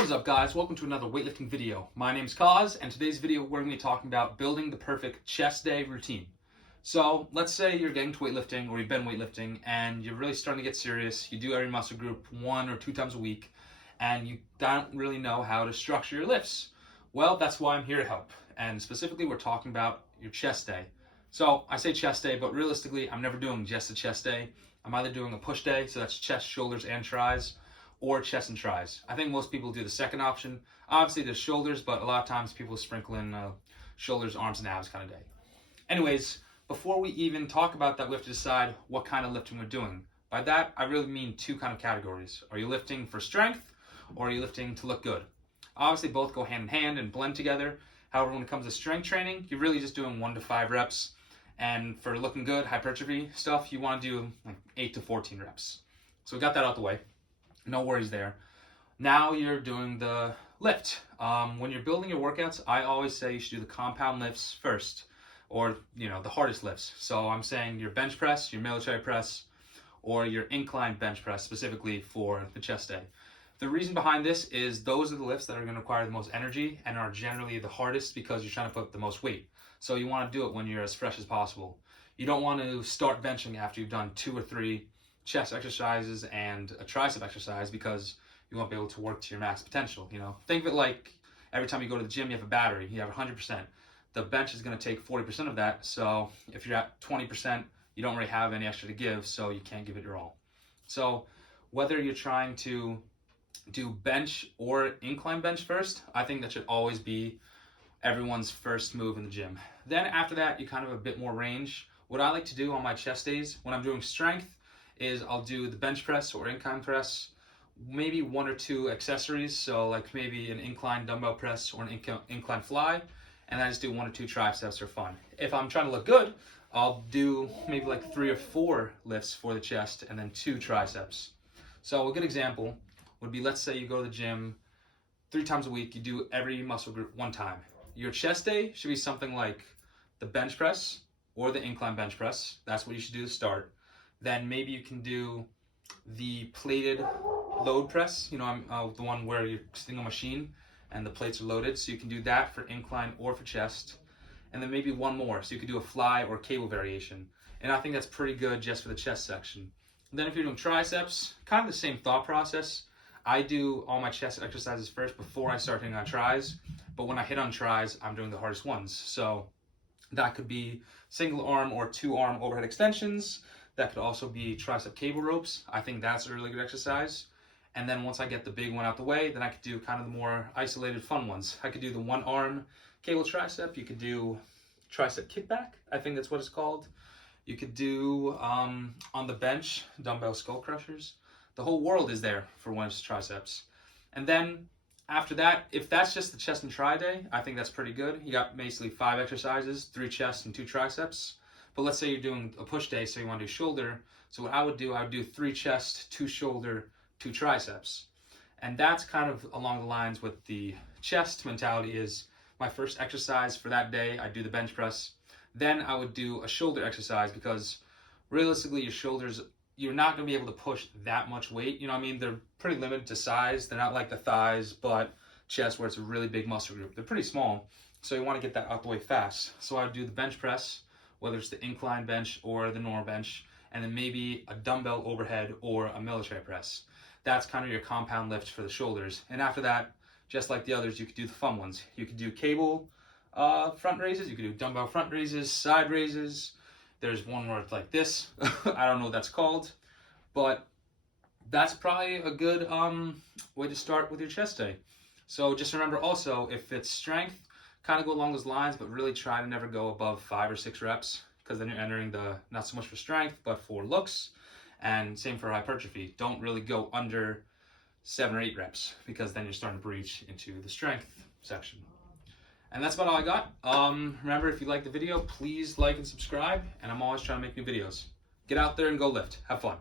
What is up, guys? Welcome to another weightlifting video. My name's Kaz, and today's video we're going to be talking about building the perfect chest day routine. So let's say you're getting to weightlifting, or you've been weightlifting, and you're really starting to get serious. You do every muscle group 1 or 2 times a week, and you don't really know how to structure your lifts. Well, that's why I'm here to help, and specifically we're talking about your chest day. So I say chest day, but realistically I'm never doing just a chest day. I'm either doing a push day, so that's chest, shoulders, and tris, or chest and tris. I think most people do the second option. Obviously there's shoulders, but a lot of times people sprinkle in shoulders, arms, and abs kind of day. Anyways, before we even talk about that, we have to decide what kind of lifting we're doing. By that, I really mean 2 kind of categories. Are you lifting for strength, or are you lifting to look good? Obviously both go hand in hand and blend together. However, when it comes to strength training, you're really just doing 1 to 5 reps. And for looking good, hypertrophy stuff, you want to do like 8 to 14 reps. So we got that out the way. No worries there. Now you're doing the lift. When you're building your workouts, I always say you should do the compound lifts first, or the hardest lifts. So I'm saying your bench press, your military press, or your incline bench press, specifically for the chest day. The reason behind this is those are the lifts that are going to require the most energy and are generally the hardest because you're trying to put the most weight. So you want to do it when you're as fresh as possible. You don't want to start benching after you've done 2 or 3 chest exercises and a tricep exercise because you won't be able to work to your max potential. Think of it like every time you go to the gym, you have a battery, you have 100%. The bench is going to take 40% of that. So if you're at 20%, you don't really have any extra to give, so you can't give it your all. So whether you're trying to do bench or incline bench first, I think that should always be everyone's first move in the gym. Then after that, you kind of have a bit more range. What I like to do on my chest days when I'm doing strength is I'll do the bench press or incline press, maybe 1 or 2 accessories, so like maybe an incline dumbbell press or an incline fly, and I just do 1 or 2 triceps for fun. If I'm trying to look good, I'll do maybe like 3 or 4 lifts for the chest and then 2 triceps. So a good example would be, let's say you go to the gym 3 times a week, you do every muscle group 1 time. Your chest day should be something like the bench press or the incline bench press. That's what you should do to start. Then maybe you can do the plated load press, the one where you're sitting on a machine and the plates are loaded. So you can do that for incline or for chest. And then maybe 1 more. So you could do a fly or cable variation. And I think that's pretty good just for the chest section. And then if you're doing triceps, kind of the same thought process. I do all my chest exercises first before I start hitting on tris. But when I hit on tris, I'm doing the hardest ones. So that could be single arm or 2 arm overhead extensions. That could also be tricep cable ropes. I think that's a really good exercise. And then once I get the big one out the way, then I could do kind of the more isolated fun ones. I could do the 1 arm cable tricep. You could do tricep kickback. I think that's what it's called. You could do on the bench, dumbbell skull crushers. The whole world is there for when it's triceps. And then after that, if that's just the chest and tri day, I think that's pretty good. You got basically 5 exercises, 3 chest and 2 triceps. But let's say you're doing a push day, so you want to do shoulder. So what I would do 3 chest, 2 shoulder, 2 triceps. And that's kind of along the lines with the chest mentality is my first exercise for that day, I do the bench press. Then I would do a shoulder exercise because realistically your shoulders, you're not going to be able to push that much weight. They're pretty limited to size. They're not like the thighs, but chest where it's a really big muscle group. They're pretty small. So you want to get that out the way fast. So I would do the bench press, whether it's the incline bench or the normal bench, and then maybe a dumbbell overhead or a military press. That's kind of your compound lift for the shoulders. And after that, just like the others, you could do the fun ones. You could do cable front raises, you could do dumbbell front raises, side raises. There's one where it's like this. I don't know what that's called, but that's probably a good way to start with your chest day. So just remember also, if it's strength, kind of go along those lines, but really try to never go above 5 or 6 reps because then you're entering the not so much for strength, but for looks. And same for hypertrophy. Don't really go under 7 or 8 reps because then you're starting to breach into the strength section. And that's about all I got. Remember, if you like the video, please like and subscribe. And I'm always trying to make new videos. Get out there and go lift. Have fun.